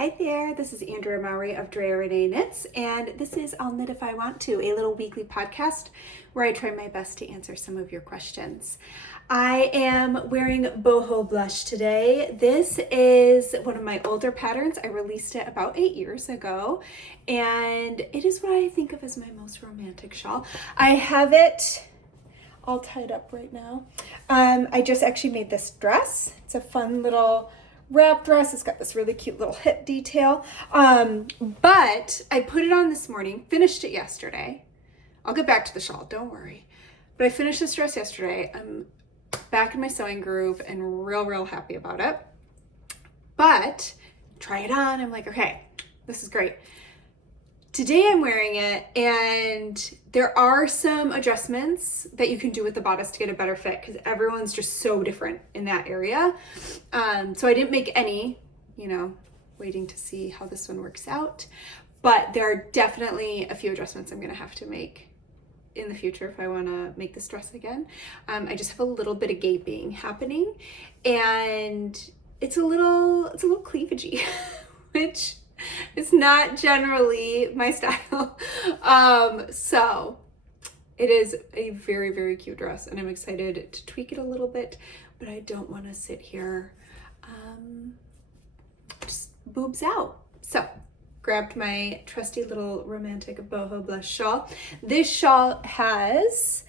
Hi there, this is Andrea Mowry of Drea Renee Knits, and this is I'll Knit If I Want To, a little weekly podcast where I try my best to answer some of your questions. I am wearing boho blush today. This is one of my older patterns. I released it about 8 years ago, and it is what I think of as my most romantic shawl. I have it all tied up right now. I just actually made this dress. It's a fun little wrap dress. It's got this really cute little hip detail. But I put it on this morning, finished it yesterday. I'll get back to the shawl, don't worry. But I finished this dress yesterday. I'm back in my sewing groove and real happy about it. But try it on. I'm like, okay, this is great. Today I'm wearing it, and there are some adjustments that you can do with the bodice to get a better fit because everyone's just so different in that area. So I didn't make any, waiting to see how this one works out. But there are definitely a few adjustments I'm going to have to make in the future if I want to make this dress again. I just have a little bit of gaping happening, and it's a little cleavagey, which it's not generally my style. So it is a very cute dress, and I'm excited to tweak it a little bit, but I don't want to sit here just boobs out. So grabbed my trusty little romantic boho blush shawl. This shawl has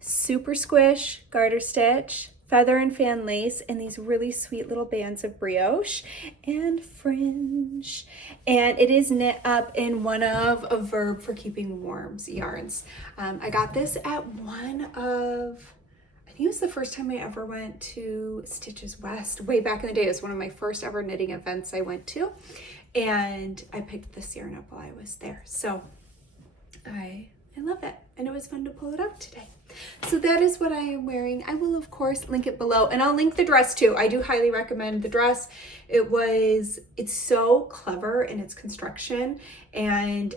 super squish garter stitch, feather and fan lace, and these really sweet little bands of brioche and fringe. And it is knit up in one of a Verb for Keeping Warm's yarns. I got this at I think it was the first time I ever went to Stitches West way back in the day. It was one of my first ever knitting events I went to, and I picked this yarn up while I was there. So I love it, and it was fun to pull it out today. So that is what I am wearing. I will of course link it below, and I'll link the dress too. I do highly recommend the dress. It's so clever in its construction, and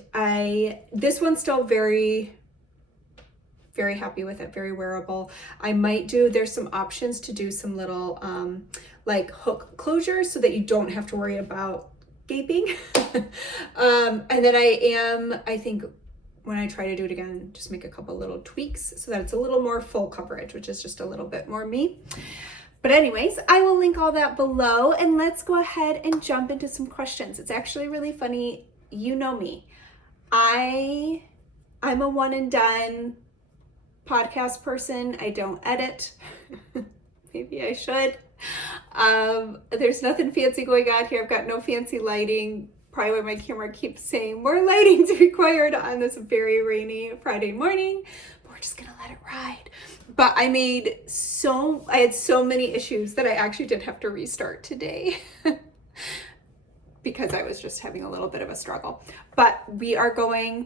this one's still very happy with it, very wearable. There's some options to do some little like hook closures so that you don't have to worry about gaping. And then I think when I try to do it again, just make a couple little tweaks so that it's a little more full coverage, which is just a little bit more me. But anyways, I will link all that below, and let's go ahead and jump into some questions. It's actually really funny. You know me. I'm a one and done podcast person. I don't edit. Maybe I should. There's nothing fancy going on here. I've got no fancy lighting. Probably why my camera keeps saying more lighting's required on this very rainy Friday morning, but we're just gonna let it ride. But I had so many issues that I actually did have to restart today because I was just having a little bit of a struggle. But we're gonna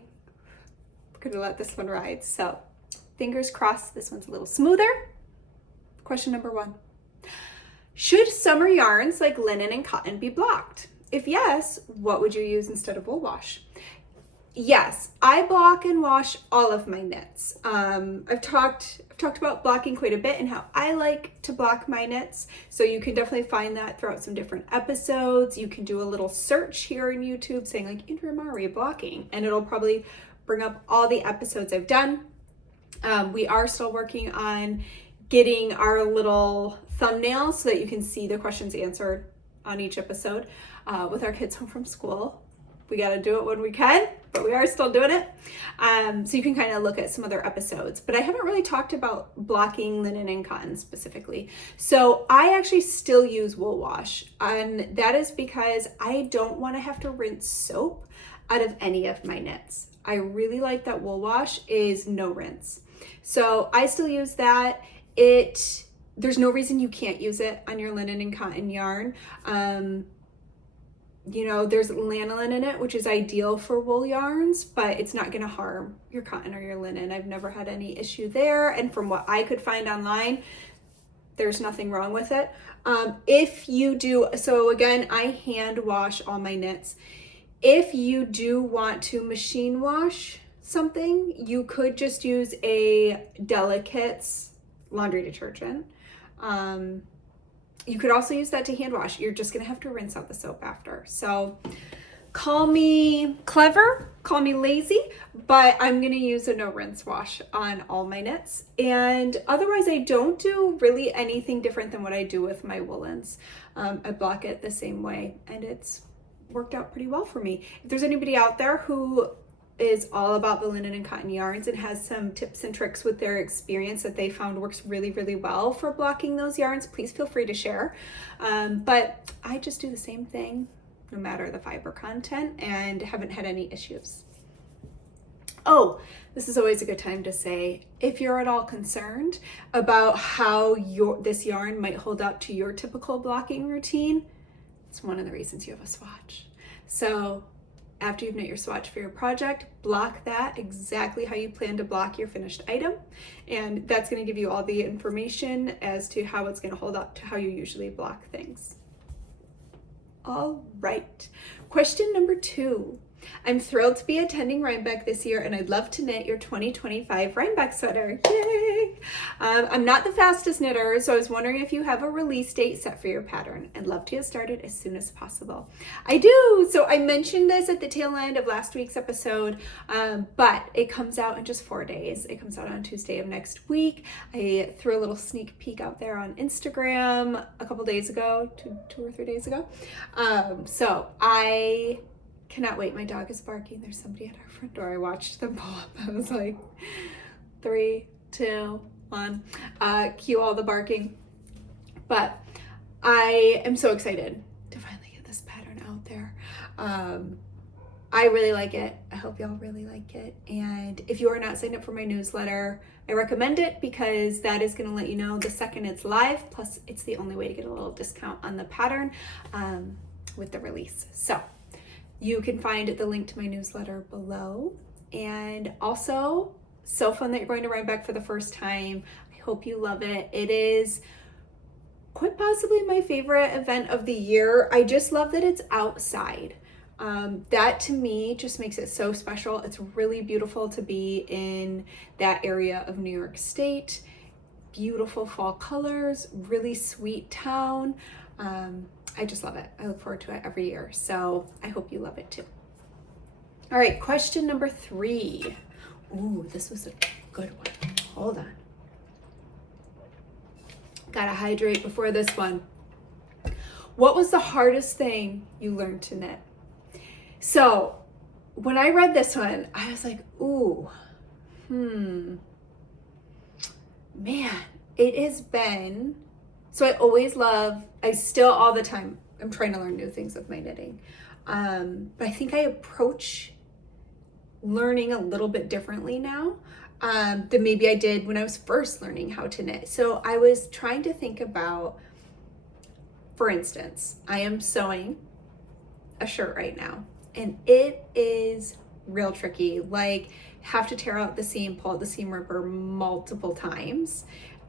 let this one ride. So fingers crossed this one's a little smoother. Question number 1. Should summer yarns like linen and cotton be blocked? If yes, what would you use instead of wool wash? Yes, I block and wash all of my knits. I've talked about blocking quite a bit and how I like to block my knits. So you can definitely find that throughout some different episodes. You can do a little search here in YouTube saying like Andrea Mowry blocking, and it'll probably bring up all the episodes I've done. We are still working on getting our little thumbnails so that you can see the questions answered on each episode. With our kids home from school, we got to do it when we can, but we are still doing it. So you can kind of look at some other episodes, but I haven't really talked about blocking linen and cotton specifically. So I actually still use wool wash, and that is because I don't want to have to rinse soap out of any of my knits. I really like that wool wash is no rinse. So I still use that. There's no reason you can't use it on your linen and cotton yarn. There's lanolin in it, which is ideal for wool yarns, but it's not going to harm your cotton or your linen. I've never had any issue there. And from what I could find online, there's nothing wrong with it. If you do, so again, I hand wash all my knits. If you do want to machine wash something, you could just use a Delicate's laundry detergent. You could also use that to hand wash. You're just gonna have to rinse out the soap after. So call me clever, call me lazy, but I'm gonna use a no rinse wash on all my knits. And otherwise I don't do really anything different than what I do with my woolens. I block it the same way and it's worked out pretty well for me. If there's anybody out there who is all about the linen and cotton yarns and has some tips and tricks with their experience that they found works really, really well for blocking those yarns, please feel free to share. But I just do the same thing no matter the fiber content and haven't had any issues. Oh, this is always a good time to say, if you're at all concerned about how this yarn might hold up to your typical blocking routine, it's one of the reasons you have a swatch. So after you've knit your swatch for your project, block that exactly how you plan to block your finished item. And that's gonna give you all the information as to how it's gonna hold up to how you usually block things. All right, question number 2. I'm thrilled to be attending Rhinebeck this year and I'd love to knit your 2025 Rhinebeck sweater. Yay! I'm not the fastest knitter, so I was wondering if you have a release date set for your pattern. I'd love to get started as soon as possible. I do! So I mentioned this at the tail end of last week's episode, but it comes out in just 4 days. It comes out on Tuesday of next week. I threw a little sneak peek out there on Instagram a couple days ago, two or 3 days ago. So I cannot wait. My dog is barking. There's somebody at our front door. I watched them pull up. I was like, 3, 2, 1. Cue all the barking. But I am so excited to finally get this pattern out there. I really like it. I hope y'all really like it. And if you are not signed up for my newsletter, I recommend it because that is going to let you know the second it's live. Plus, it's the only way to get a little discount on the pattern with the release. So you can find the link to my newsletter below. And also, so fun that you're going to Rhinebeck for the first time. I hope you love it. It is quite possibly my favorite event of the year. I just love that it's outside. That to me just makes it so special. It's really beautiful to be in that area of New York State. Beautiful fall colors, really sweet town. I just love it. I look forward to it every year. So I hope you love it too. All right, question number 3. Ooh, this was a good one. Hold on. Gotta hydrate before this one. What was the hardest thing you learned to knit? So when I read this one, I was like, ooh, man, it has been. So I still all the time, I'm trying to learn new things with my knitting. But I think I approach learning a little bit differently now than maybe I did when I was first learning how to knit. So I was trying to think about, for instance, I am sewing a shirt right now and it is real tricky. Like, have to tear out the seam, pull out the seam ripper multiple times.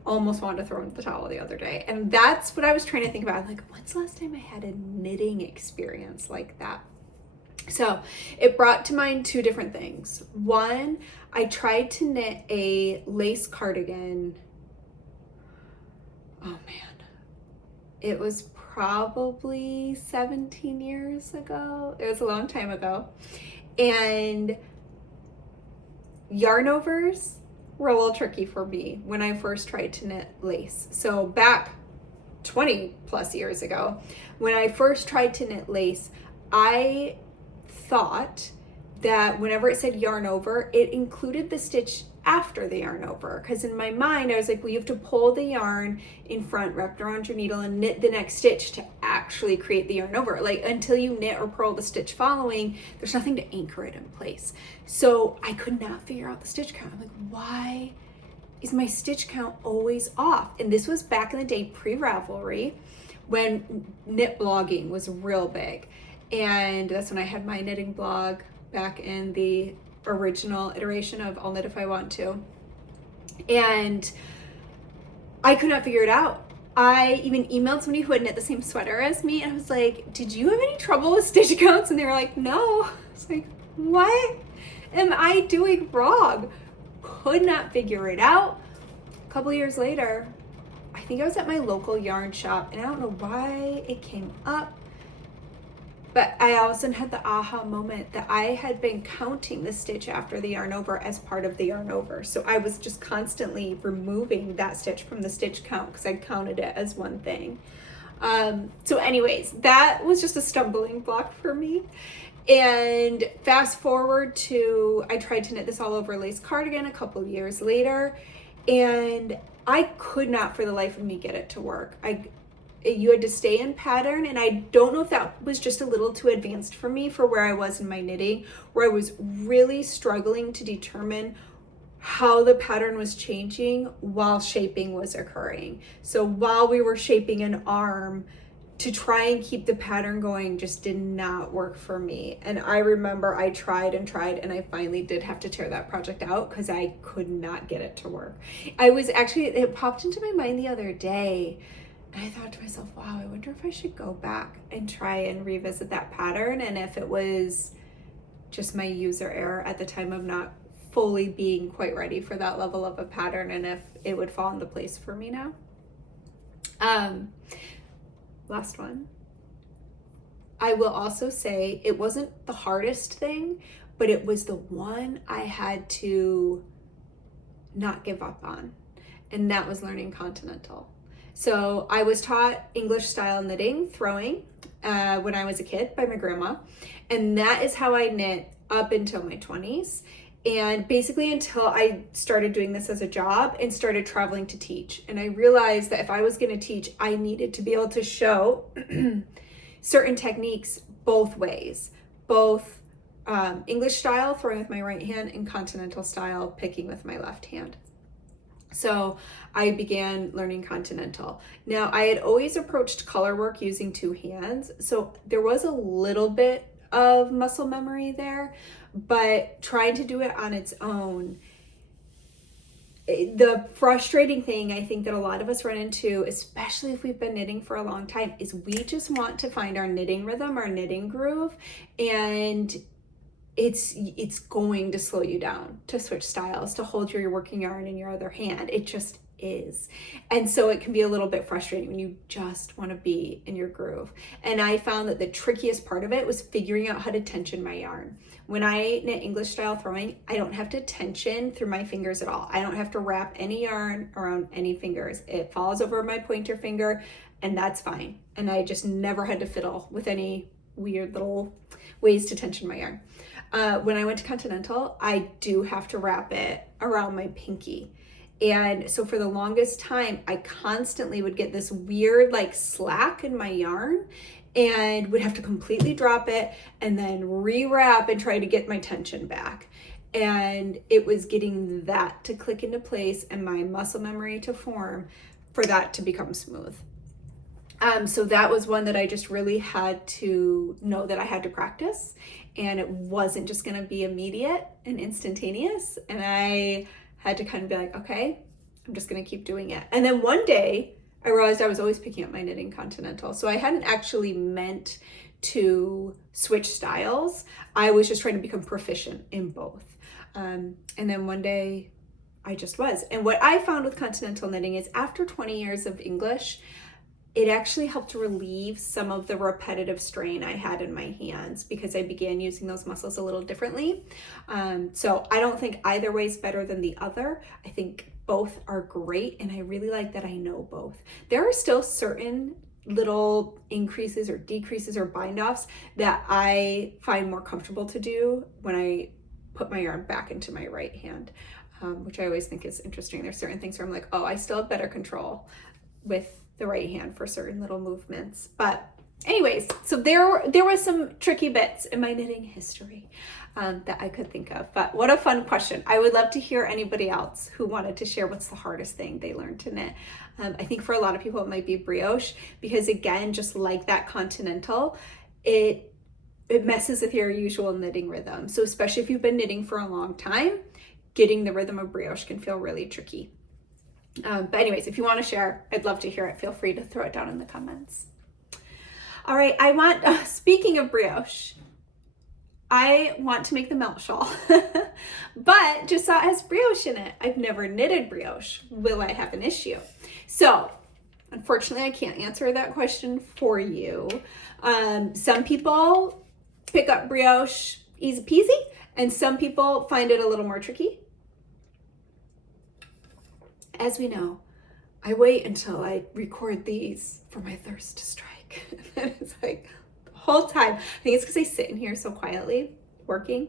Almost wanted to throw in the towel the other day. And that's what I was trying to think about. Like, when's the last time I had a knitting experience like that? So it brought to mind 2 different things. One, I tried to knit a lace cardigan. Oh man, it was probably 17 years ago. It was a long time ago. And yarn overs were a little tricky for me when I first tried to knit lace. So back 20 plus years ago, when I first tried to knit lace, I thought that whenever it said yarn over, it included the stitch after the yarn over. Because in my mind, I was like, well, you have to pull the yarn in front, wrap it around your needle, and knit the next stitch to actually create the yarn over. Like, until you knit or purl the stitch following, there's nothing to anchor it in place. So I could not figure out the stitch count. I'm like, why is my stitch count always off? And this was back in the day, pre-Ravelry, when knit blogging was real big. And that's when I had my knitting blog back in the original iteration of I'll Knit If I Want To. And I could not figure it out. I even emailed somebody who had knit the same sweater as me, and I was like, did you have any trouble with stitch counts? And they were like, no. I was like, what am I doing wrong? Could not figure it out. A couple years later, I think I was at my local yarn shop, and I don't know why it came up, but I all of a sudden had the aha moment that I had been counting the stitch after the yarn over as part of the yarn over. So I was just constantly removing that stitch from the stitch count because I counted it as one thing. So anyways, that was just a stumbling block for me. And fast forward to, I tried to knit this all over lace cardigan a couple years later, and I could not for the life of me get it to work. You had to stay in pattern, and I don't know if that was just a little too advanced for me for where I was in my knitting, where I was really struggling to determine how the pattern was changing while shaping was occurring. So while we were shaping an arm, to try and keep the pattern going just did not work for me. And I remember I tried, and I finally did have to tear that project out because I could not get it to work. It popped into my mind the other day, and I thought to myself, wow, I wonder if I should go back and try and revisit that pattern, and if it was just my user error at the time of not fully being quite ready for that level of a pattern, and if it would fall into place for me now. Last one. I will also say it wasn't the hardest thing, but it was the one I had to not give up on, and that was learning continental. So I was taught English style knitting, throwing, when I was a kid by my grandma, and that is how I knit up until my 20s. And basically until I started doing this as a job and started traveling to teach. And I realized that if I was going to teach, I needed to be able to show certain techniques both ways, both English style, throwing with my right hand, and continental style, picking with my left hand. So I began learning continental. Now, I had always approached color work using two hands, so there was a little bit of muscle memory there, but trying to do it on its own, the frustrating thing I think that a lot of us run into, especially if we've been knitting for a long time, is we just want to find our knitting rhythm, our knitting groove, and it's going to slow you down to switch styles, to hold your working yarn in your other hand. It just is. And so it can be a little bit frustrating when you just want to be in your groove. And I found that the trickiest part of it was figuring out how to tension my yarn. When I knit English style throwing, I don't have to tension through my fingers at all. I don't have to wrap any yarn around any fingers. It falls over my pointer finger, and that's fine. And I just never had to fiddle with any weird little ways to tension my yarn. When I went to continental, I do have to wrap it around my pinky. And so for the longest time, I constantly would get this weird like slack in my yarn and would have to completely drop it and then rewrap and try to get my tension back. And it was getting that to click into place and my muscle memory to form for that to become smooth. So that was one that I just really had to know that I had to practice, and it wasn't just going to be immediate and instantaneous. And I had to kind of be like, okay, I'm just going to keep doing it. And then one day I realized I was always picking up my knitting continental. So I hadn't actually meant to switch styles. I was just trying to become proficient in both. And then one day I just was. And what I found with continental knitting is after 20 years of English, it actually helped relieve some of the repetitive strain I had in my hands because I began using those muscles a little differently. So I don't think either way is better than the other. I think both are great, and I really like that I know both. There are still certain little increases or decreases or bind offs that I find more comfortable to do when I put my yarn back into my right hand, which I always think is interesting. There's certain things where I'm like, oh, I still have better control with the right hand for certain little movements. But anyways, so there was some tricky bits in my knitting history that I could think of. But what a fun question. I would love to hear anybody else who wanted to share what's the hardest thing they learned to knit. I think for a lot of people it might be brioche, because again, just like that continental, it messes with your usual knitting rhythm. So especially if you've been knitting for a long time, getting the rhythm of brioche can feel really tricky. But anyways, if you want to share, I'd love to hear it. Feel free to throw it down in the comments. All right, speaking of brioche, I want to make the melt shawl, but just saw it has brioche in it. I've never knitted brioche. Will I have an issue? So Unfortunately, I can't answer that question for you. Some people pick up brioche easy peasy, and some people find it a little more tricky. As we know, I wait until I record these for my thirst to strike. And it's like the whole time. I think it's because I sit in here so quietly working.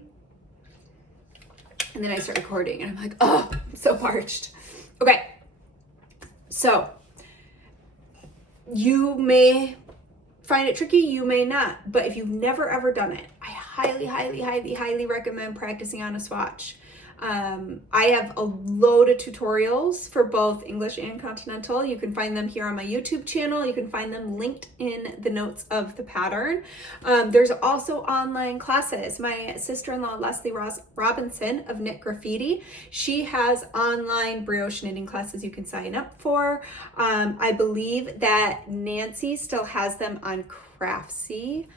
And then I start recording and I'm like, oh, I'm so parched. Okay. So you may find it tricky, you may not. But if you've never ever done it, I highly, highly, highly, highly recommend practicing on a swatch. I have a load of tutorials for both English and Continental. You can find them here on my YouTube channel. You can find them linked in the notes of the pattern. There's also online classes. My sister-in-law, Leslie Robinson of Knit Graffiti, she has online brioche knitting classes you can sign up for. I believe that Nancy still has them on Craftsy.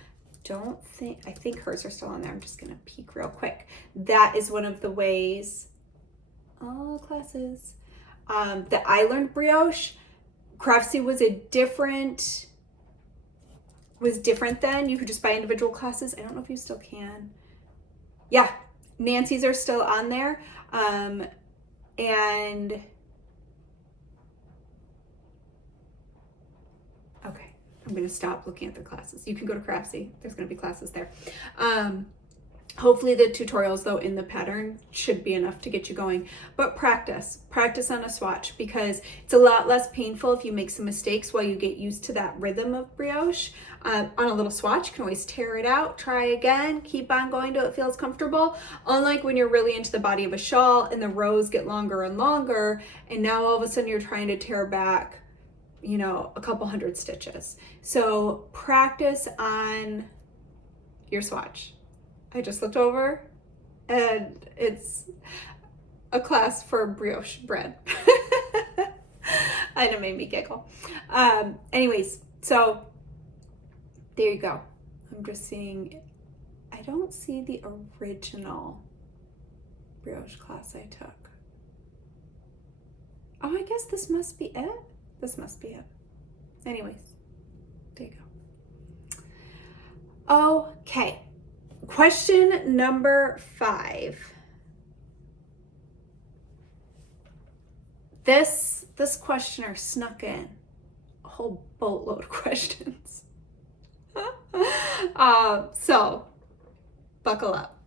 I think hers are still on there. I'm just gonna peek real quick. That is one of the ways, classes, that I learned brioche. Craftsy was different then. You could just buy individual classes. I don't know if you still can. Yeah, Nancy's are still on there. And okay. I'm going to stop looking at the classes. You can go to Craftsy. There's going to be classes there. Hopefully the tutorials though in the pattern should be enough to get you going, but practice on a swatch, because it's a lot less painful if you make some mistakes while you get used to that rhythm of brioche. On a little swatch, you can always tear it out, try again, keep on going till it feels comfortable. Unlike when you're really into the body of a shawl and the rows get longer and longer, and now all of a sudden you're trying to tear back, you know, a couple hundred stitches. So practice on your swatch. I just looked over and it's a class for brioche bread. And it made me giggle. Anyways, so there you go. I'm just seeing, I don't see the original brioche class I took. Oh, I guess this must be it. This must be it. Anyways, there you go. Okay. Question number 5. This questioner snuck in a whole boatload of questions. So buckle up.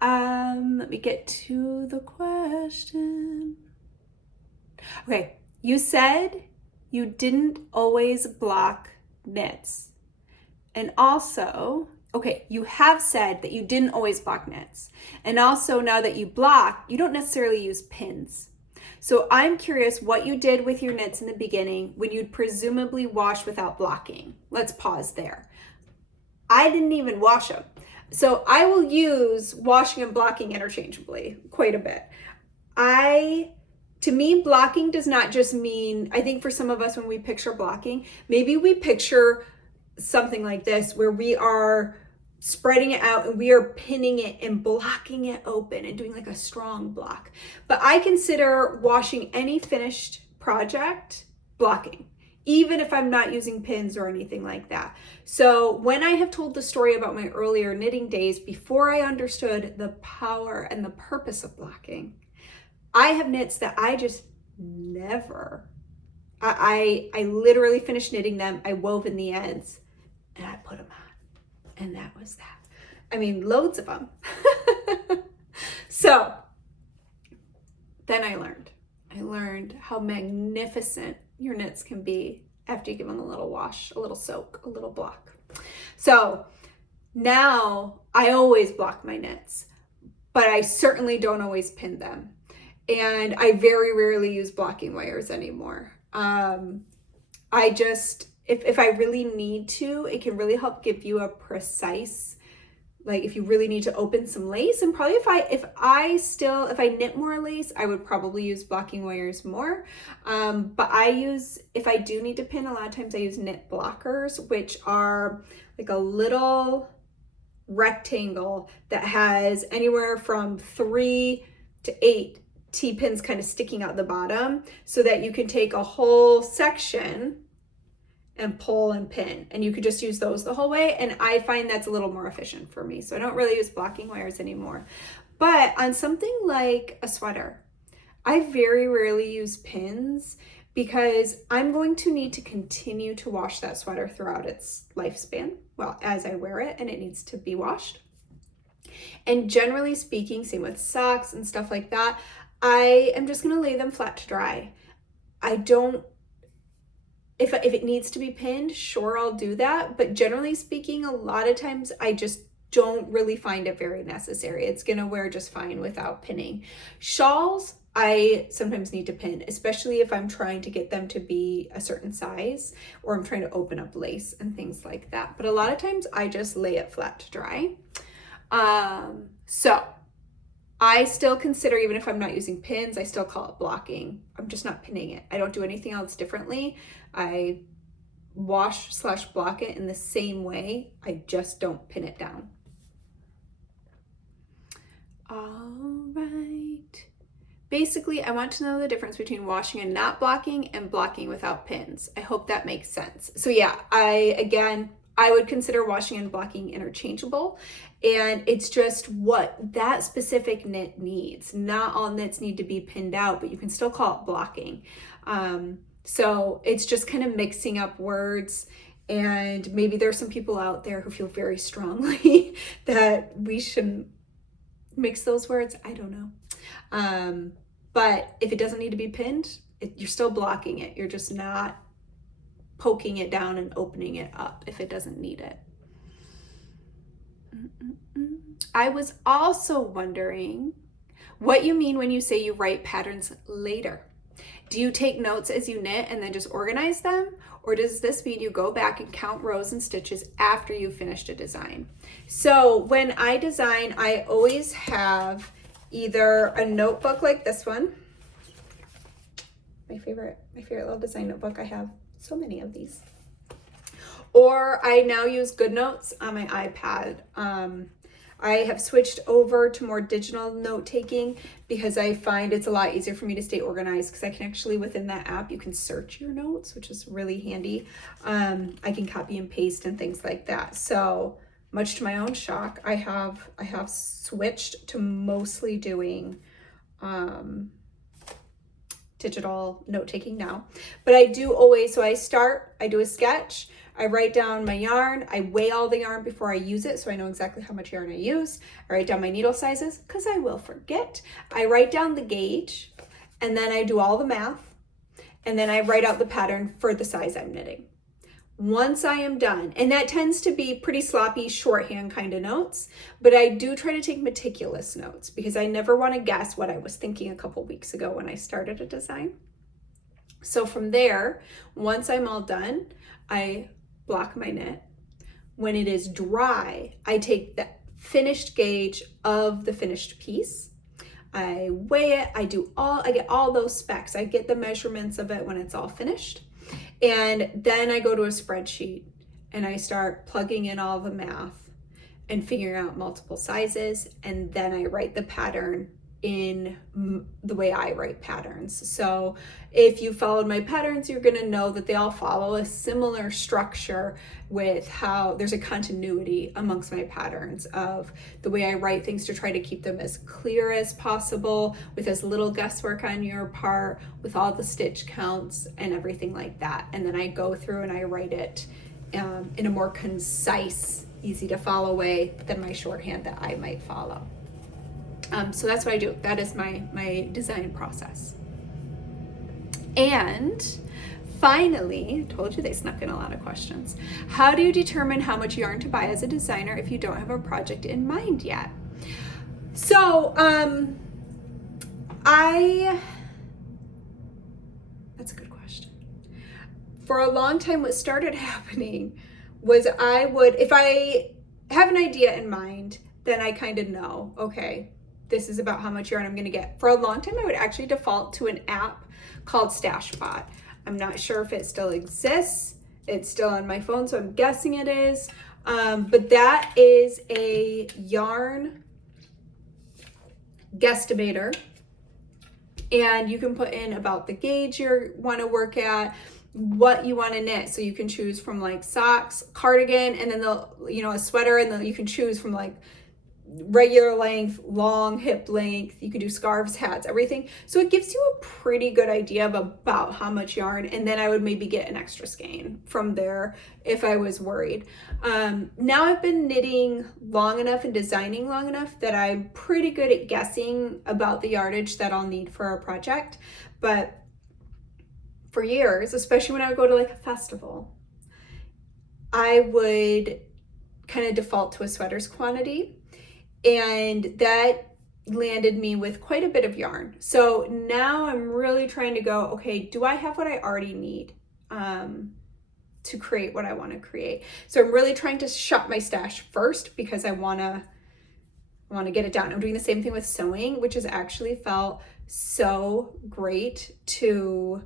Let me get to the question. Okay, you said you didn't always block knits. And also, okay, you have said that you didn't always block knits. And also now that you block, you don't necessarily use pins. So I'm curious what you did with your knits in the beginning when you'd presumably wash without blocking. Let's pause there. I didn't even wash them. So I will use washing and blocking interchangeably quite a bit. To me, blocking does not just mean, I think for some of us when we picture blocking, maybe we picture something like this where we are spreading it out and we are pinning it and blocking it open and doing like a strong block. But I consider washing any finished project blocking, even if I'm not using pins or anything like that. So when I have told the story about my earlier knitting days, before I understood the power and the purpose of blocking, I have knits that I just never, I literally finished knitting them, I wove in the ends, and I put them on. And that was that. I mean, loads of them. So then I learned how magnificent your knits can be after you give them a little wash, a little soak, a little block. So now I always block my knits, but I certainly don't always pin them. And I very rarely use blocking wires anymore. I just, if I really need to, it can really help give you a precise, like if you really need to open some lace, and probably if I knit more lace, I would probably use blocking wires more. But if I do need to pin, a lot of times I use knit blockers, which are like a little rectangle that has anywhere from 3 to 8 T-pins kind of sticking out the bottom so that you can take a whole section and pull and pin, and you could just use those the whole way. And I find that's a little more efficient for me. So I don't really use blocking wires anymore. But on something like a sweater, I very rarely use pins because I'm going to need to continue to wash that sweater throughout its lifespan. Well, as I wear it, and it needs to be washed. And generally speaking, same with socks and stuff like that, I am just going to lay them flat to dry. I don't, if it needs to be pinned, sure, I'll do that. But generally speaking, a lot of times I just don't really find it very necessary. It's going to wear just fine without pinning. Shawls, I sometimes need to pin, especially if I'm trying to get them to be a certain size or I'm trying to open up lace and things like that. But a lot of times I just lay it flat to dry. So I still consider, even if I'm not using pins, I still call it blocking. I'm just not pinning it. I don't do anything else differently. I wash/block it in the same way. I just don't pin it down. All right. Basically, I want to know the difference between washing and not blocking and blocking without pins. I hope that makes sense. So yeah, I would consider washing and blocking interchangeable, and it's just what that specific knit needs. Not all knits need to be pinned out, but you can still call it blocking. So it's just kind of mixing up words, and maybe there's some people out there who feel very strongly that we shouldn't mix those words. I don't know. But if it doesn't need to be pinned, you're still blocking it. You're just not poking it down and opening it up if it doesn't need it. I was also wondering what you mean when you say you write patterns later. Do you take notes as you knit and then just organize them? Or does this mean you go back and count rows and stitches after you've finished a design? So when I design, I always have either a notebook like this one, my favorite little design notebook. I have so many of these. Or I now use GoodNotes on my iPad. I have switched over to more digital note taking because I find it's a lot easier for me to stay organized, because I can actually, within that app, you can search your notes, which is really handy. I can copy and paste and things like that. So much to my own shock, I have switched to mostly doing digital note taking now. But I do always, so I do a sketch, I write down my yarn, I weigh all the yarn before I use it so I know exactly how much yarn I use. I write down my needle sizes because I will forget. I write down the gauge, and then I do all the math, and then I write out the pattern for the size I'm knitting. Once I am done, and that tends to be pretty sloppy shorthand kind of notes, but I do try to take meticulous notes because I never want to guess what I was thinking a couple weeks ago when I started a design. So from there, once I'm all done, I block my knit. When it is dry, I take the finished gauge of the finished piece. I weigh it, I get all those specs. I get the measurements of it when it's all finished. And then I go to a spreadsheet and I start plugging in all the math and figuring out multiple sizes. And then I write the pattern in the way I write patterns. So if you followed my patterns, you're going to know that they all follow a similar structure with how there's a continuity amongst my patterns of the way I write things to try to keep them as clear as possible, with as little guesswork on your part, with all the stitch counts and everything like that. And then I go through and I write it in a more concise, easy to follow way than my shorthand that I might follow. So that's what I do. That is my design process. And finally, I told you they snuck in a lot of questions. How do you determine how much yarn to buy as a designer if you don't have a project in mind yet? So, that's a good question. For a long time, what started happening was if I have an idea in mind, then I kind of know, okay, this is about how much yarn I'm going to get. For a long time, I would actually default to an app called StashBot. I'm not sure if it still exists. It's still on my phone, so I'm guessing it is. But that is a yarn guesstimator And you can put in about the gauge you want to work at, what you want to knit. So you can choose from like socks, cardigan, and then a sweater, and then you can choose from like regular length, long hip length. You can do scarves, hats, everything. So it gives you a pretty good idea of about how much yarn, and then I would maybe get an extra skein from there if I was worried. Now I've been knitting long enough and designing long enough that I'm pretty good at guessing about the yardage that I'll need for a project. But for years, especially when I would go to like a festival, I would kind of default to a sweater's quantity, and that landed me with quite a bit of yarn. So now I'm really trying to go, okay, do I have what I already need to create what I want to create? So I'm really trying to shop my stash first because I want to get it down. I'm doing the same thing with sewing, which has actually felt so great to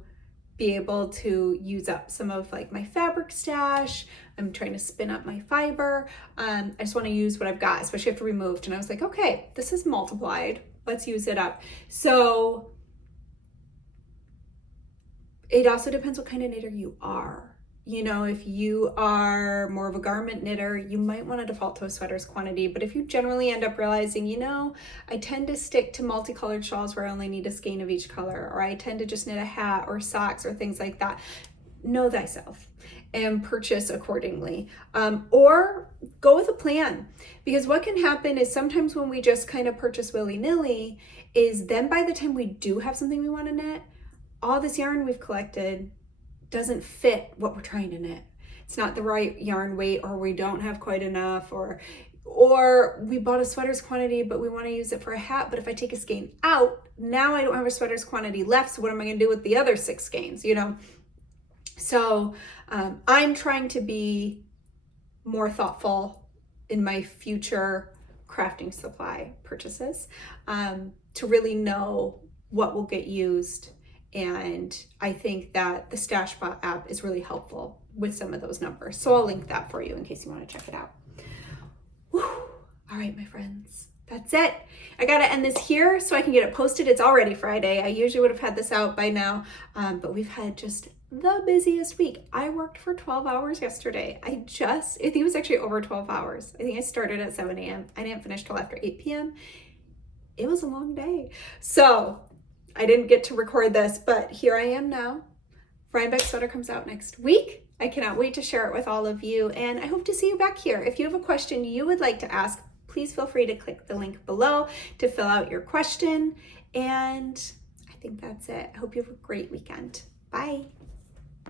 be able to use up some of like my fabric stash. I'm trying to spin up my fiber. I just want to use what I've got, especially after we moved. And I was like, okay, this is multiplied. Let's use it up. So it also depends what kind of knitter you are. You know, if you are more of a garment knitter, you might want to default to a sweater's quantity. But if you generally end up realizing, you know, I tend to stick to multicolored shawls where I only need a skein of each color, or I tend to just knit a hat or socks or things like that, know thyself and purchase accordingly. Or go with a plan, because what can happen is sometimes when we just kind of purchase willy-nilly is then by the time we do have something we want to knit, all this yarn we've collected doesn't fit what we're trying to knit. It's not the right yarn weight, or we don't have quite enough, or we bought a sweater's quantity but we want to use it for a hat, but if I take a skein out, now I don't have a sweater's quantity left, so what am I going to do with the other 6 skeins, you know? So I'm trying to be more thoughtful in my future crafting supply purchases, to really know what will get used. And I think that the Stashbot app is really helpful with some of those numbers. So I'll link that for you in case you want to check it out. Whew. All right, my friends, that's it. I got to end this here so I can get it posted. It's already Friday. I usually would have had this out by now, but we've had just the busiest week. I worked for 12 hours yesterday. I think it was actually over 12 hours. I think I started at 7 a.m. I didn't finish till after 8 p.m. It was a long day. So I didn't get to record this, but here I am now. Rhinebeck sweater comes out next week. I cannot wait to share it with all of you, and I hope to see you back here. If you have a question you would like to ask, please feel free to click the link below to fill out your question. And I think that's it. I hope you have a great weekend. Bye.